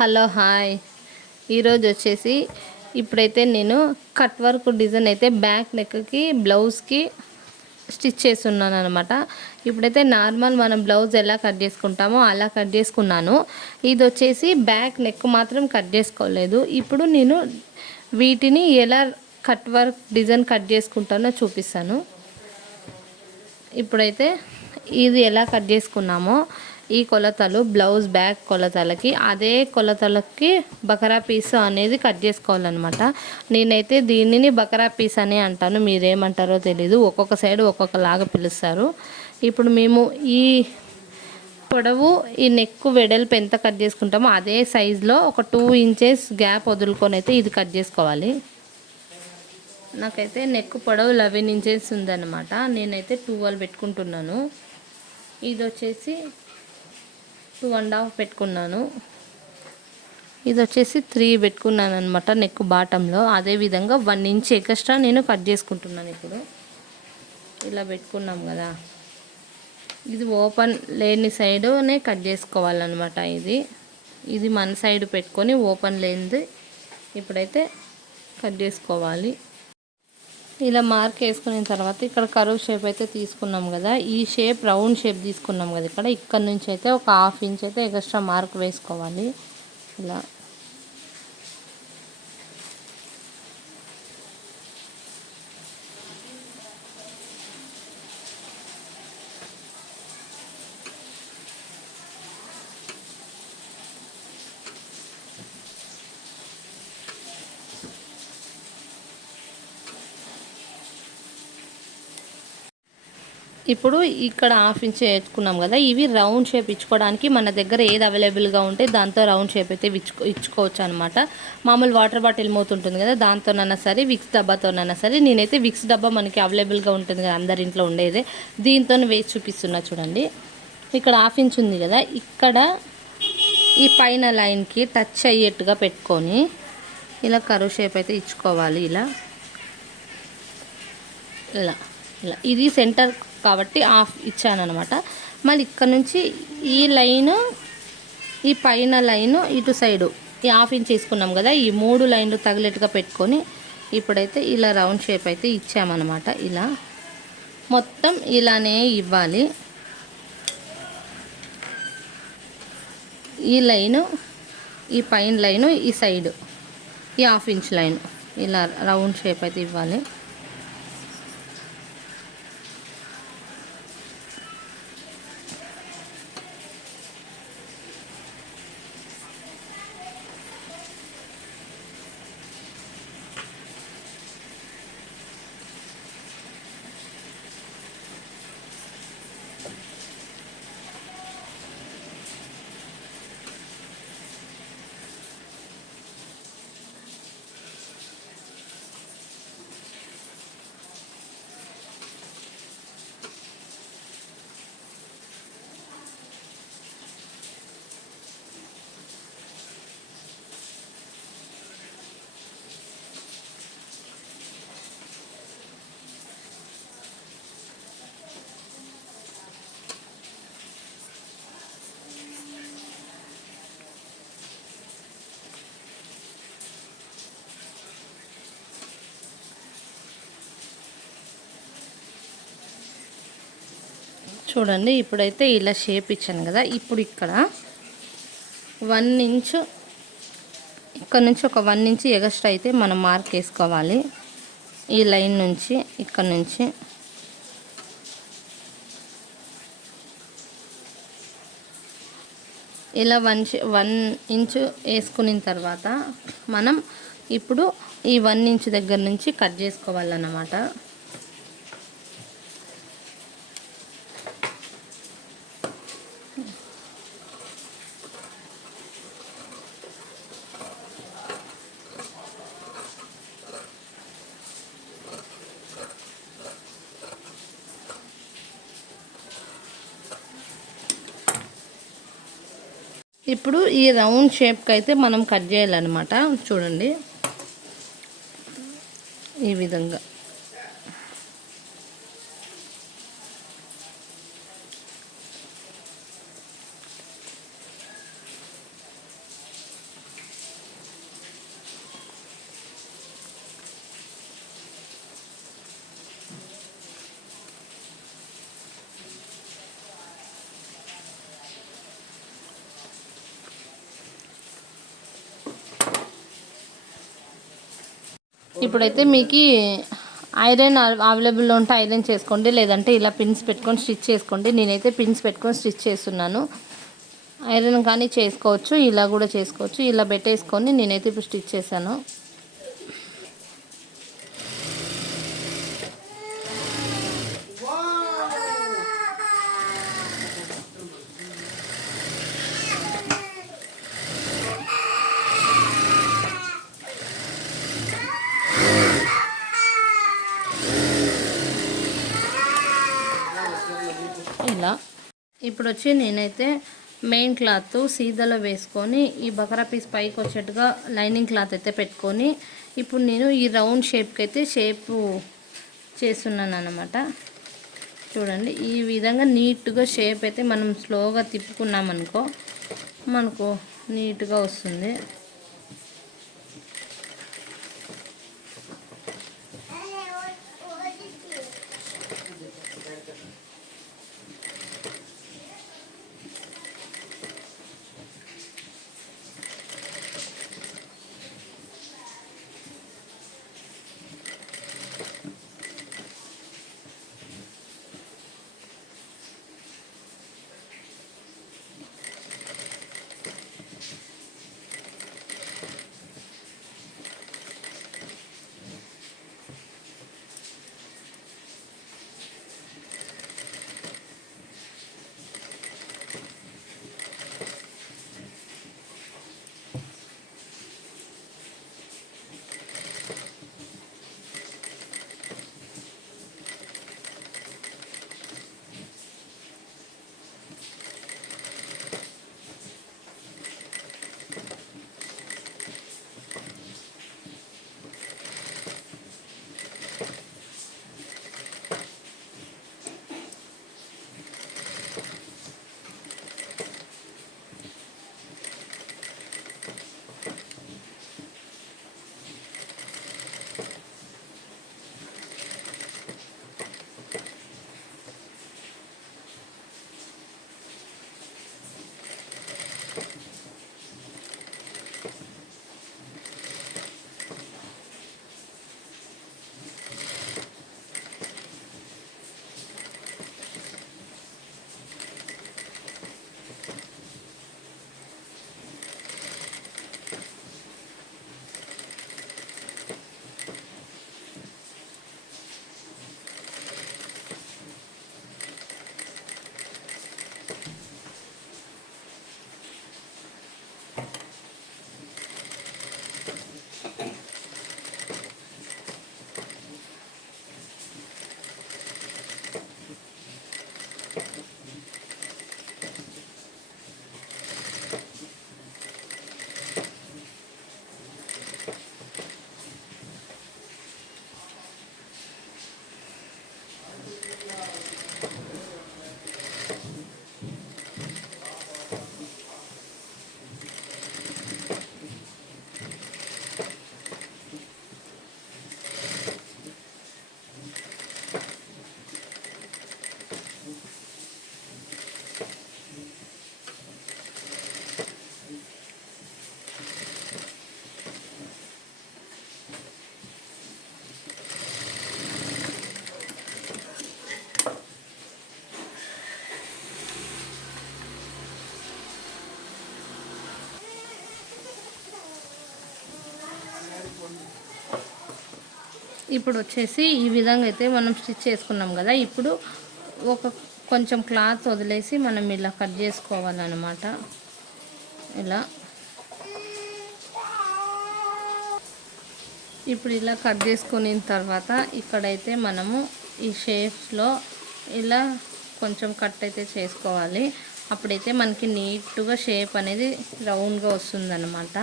Hello hi. ఈరోజు వచ్చేసి ఇప్పుడైతే నేను కట్ వర్క్ డిజైన్ అయితే బ్యాక్ నెక్కి బ్లౌజ్కి స్టిచ్ చేస్తున్నాను అనమాట. ఇప్పుడైతే నార్మల్ మనం బ్లౌజ్ ఎలా కట్ చేసుకుంటామో అలా కట్ చేసుకున్నాను. ఇది వచ్చేసి బ్యాక్ నెక్ మాత్రం కట్ చేసుకోలేదు. ఇప్పుడు నేను వీటిని ఎలా కట్ వర్క్ డిజైన్ కట్ చేసుకుంటానో చూపిస్తాను. ఇప్పుడైతే ఇది ఎలా కట్ చేసుకున్నామో ఈ కొలతలు బ్లౌజ్ బ్యాక్ కొలతలకి అదే కొలతలకి బకరా పీస్ అనేది కట్ చేసుకోవాలన్నమాట. నేనైతే దీనిని బకరా పీస్ అని అంటాను, మీరేమంటారో తెలీదు, ఒక్కొక్క సైడ్ ఒక్కొక్కలాగా పిలుస్తారు. ఇప్పుడు మేము ఈ పొడవు ఈ నెక్ వెడల్పు ఎంత కట్ చేసుకుంటామో అదే సైజులో ఒక 2 ఇంచెస్ గ్యాప్ వదులుకొని అయితే ఇది కట్ చేసుకోవాలి. నాకైతే నెక్ పొడవు 11 ఇంచెస్ ఉందన్నమాట. నేనైతే 12 పెట్టుకుంటున్నాను. ఇది వచ్చేసి 2.5 పెట్టుకున్నాను. ఇది వచ్చేసి 3 పెట్టుకున్నాను అనమాట నెక్ బాటంలో. అదేవిధంగా 1 ఇంచ్ ఎక్స్ట్రా నేను కట్ చేసుకుంటున్నాను. ఇప్పుడు ఇలా పెట్టుకున్నాం కదా, ఇది ఓపెన్ లేని సైడునే కట్ చేసుకోవాలన్నమాట. ఇది మన సైడ్ పెట్టుకొని ఓపెన్ లేనిది ఇప్పుడైతే కట్ చేసుకోవాలి. ఇలా మార్క్ వేసుకున్న తర్వాత ఇక్కడ కరువు షేప్ అయితే తీసుకున్నాం కదా, ఈ షేప్ రౌండ్ షేప్ తీసుకున్నాం కదా, ఇక్కడ నుంచి అయితే ఒక 1/2 ఇంచ్ అయితే ఎక్స్ట్రా మార్క్ వేసుకోవాలి. ఇలా ఇప్పుడు ఇక్కడ 1/2 ఇంచ్ వేసుకున్నాం కదా, ఇవి రౌండ్ షేప్ ఇచ్చుకోవడానికి మన దగ్గర ఏది అవైలబుల్గా ఉంటే దాంతో రౌండ్ షేప్ అయితే ఇచ్చుకోవచ్చు అనమాట. మామూలు వాటర్ బాటిల్ మూత ఉంటుంది కదా, దాంతోనన్నా సరే విక్స్ డబ్బాతోనన్నా సరే. నేనైతే విక్స్ డబ్బా మనకి అవైలబుల్గా ఉంటుంది కదా, అందరి ఇంట్లో ఉండేదే, దీంతో వేసి చూపిస్తున్నా చూడండి. ఇక్కడ 1/2 ఇంచ్ ఉంది కదా, ఇక్కడ ఈ పైన లైన్కి టచ్ అయ్యేట్టుగా పెట్టుకొని ఇలా కరువు షేప్ అయితే ఇచ్చుకోవాలి. ఇలా ఇలా ఇలా ఇది సెంటర్ కాబట్టి 1/2 ఇచ్చాను అనమాట. మళ్ళీ ఇక్కడ నుంచి ఈ లైను ఈ పైన లైను ఇటు సైడు ఈ 1/2 ఇంచ్ వేసుకున్నాం కదా, ఈ 3 లైన్లు తగిలేట్టుగా పెట్టుకొని ఇప్పుడైతే ఇలా రౌండ్ షేప్ అయితే ఇచ్చామన్నమాట. ఇలా మొత్తం ఇలానే ఇవ్వాలి. ఈ లైను ఈ పైన లైను ఈ సైడు ఈ 1/2 ఇంచ్ లైన్ ఇలా రౌండ్ షేప్ అయితే ఇవ్వాలి. చూడండి, ఇప్పుడైతే ఇలా షేప్ ఇచ్చాను కదా, ఇప్పుడు ఇక్కడ 1 ఇంచ్ ఇక్కడ నుంచి ఒక 1 ఇంచ్ ఎగస్ట్రా అయితే మనం మార్క్ వేసుకోవాలి. ఈ లైన్ నుంచి ఇక్కడ నుంచి ఇలా 1 ఇంచ్ వేసుకున్న తర్వాత మనం ఇప్పుడు ఈ 1 ఇంచ్ దగ్గర నుంచి కట్ చేసుకోవాలన్నమాట. ఇప్పుడు ఈ రౌండ్ షేప్కి అయితే మనం కట్ చేయాలన్నమాట. చూడండి, ఈ విధంగా ఇప్పుడైతే మీకు ఐరన్ అవైలబుల్లో ఉంటే ఐరన్ చేసుకోండి, లేదంటే ఇలా పిన్స్ పెట్టుకొని స్టిచ్ చేసుకోండి. నేనైతే పిన్స్ పెట్టుకొని స్టిచ్ చేస్తున్నాను. ఐరన్ కానీ చేసుకోవచ్చు, ఇలా కూడా చేసుకోవచ్చు. ఇలా పెట్టేసుకొని నేనైతే ఇప్పుడు స్టిచ్ చేశాను. ఇలా ఇప్పుడు వచ్చి నేనైతే మెయిన్ క్లాత్ సీదాలో వేసుకొని ఈ బకరా పీస్ పైకి వచ్చేట్టుగా లైనింగ్ క్లాత్ అయితే పెట్టుకొని ఇప్పుడు నేను ఈ రౌండ్ షేప్కి అయితే షేపు చేస్తున్నాను అన్నమాట. చూడండి, ఈ విధంగా నీట్గా షేప్ అయితే మనం స్లోగా తిప్పుకున్నామనుకో మనకు నీట్గా వస్తుంది. ఇప్పుడు వచ్చేసి ఈ విధంగా అయితే మనం స్టిచ్ చేసుకున్నాం కదా. ఇప్పుడు కొంచెం క్లాత్ వదిలేసి మనం ఇలా కట్ చేసుకోవాలన్నమాట. ఇలా ఇప్పుడు ఇలా కట్ చేసుకున్న తర్వాత ఇక్కడైతే మనము ఈ షేప్స్లో ఇలా కొంచెం కట్ అయితే చేసుకోవాలి. అప్పుడైతే మనకి నీట్గా షేప్ అనేది రౌండ్గా వస్తుందన్నమాట.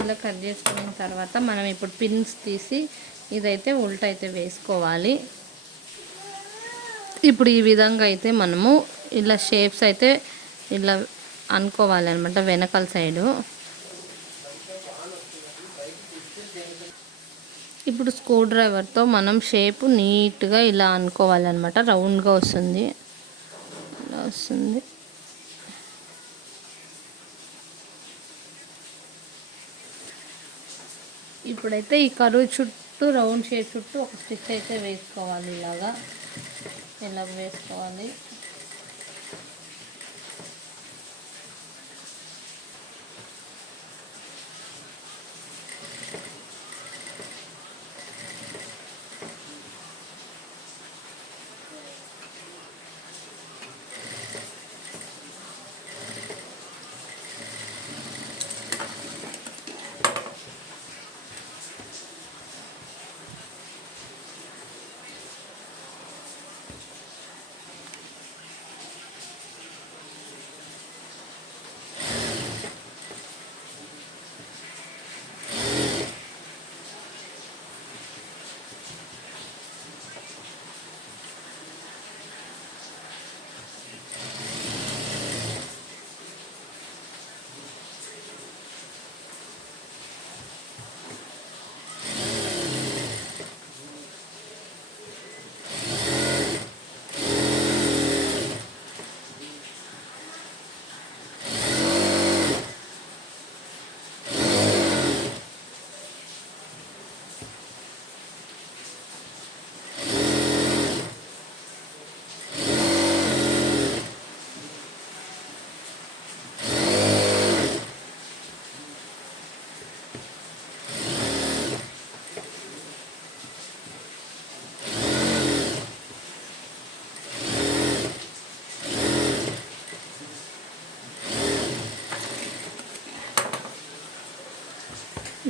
ఇలా కట్ చేసుకున్న తర్వాత మనం ఇప్పుడు పిన్స్ తీసి ఇదైతే ఉల్టా అయితే వేసుకోవాలి. ఇప్పుడు ఈ విధంగా అయితే మనము ఇలా షేప్స్ అయితే ఇలా అనుకోవాలన్నమాట వెనకాల సైడు. ఇప్పుడు స్క్రూ డ్రైవర్తో మనం షేపు నీట్గా ఇలా అనుకోవాలన్నమాట. రౌండ్గా వస్తుంది, ఇలా వస్తుంది. ఇప్పుడైతే ఈ కరువు చుట్టూ రౌండ్ షేప్ చుట్టూ ఒక స్టిచ్ అయితే వేసుకోవాలి. ఇలా వేసుకోవాలి.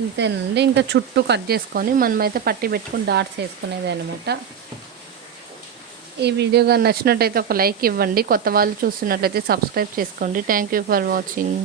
ఇంతేనండి. ఇంకా చుట్టూ కట్ చేసుకొని మనమైతే పట్టి పెట్టుకుని డాట్స్ వేసుకునేది అనమాట. ఈ వీడియో కానీ నచ్చినట్టయితే ఒక లైక్ ఇవ్వండి. కొత్త వాళ్ళు చూస్తున్నట్లయితే సబ్స్క్రైబ్ చేసుకోండి. Thank you for watching.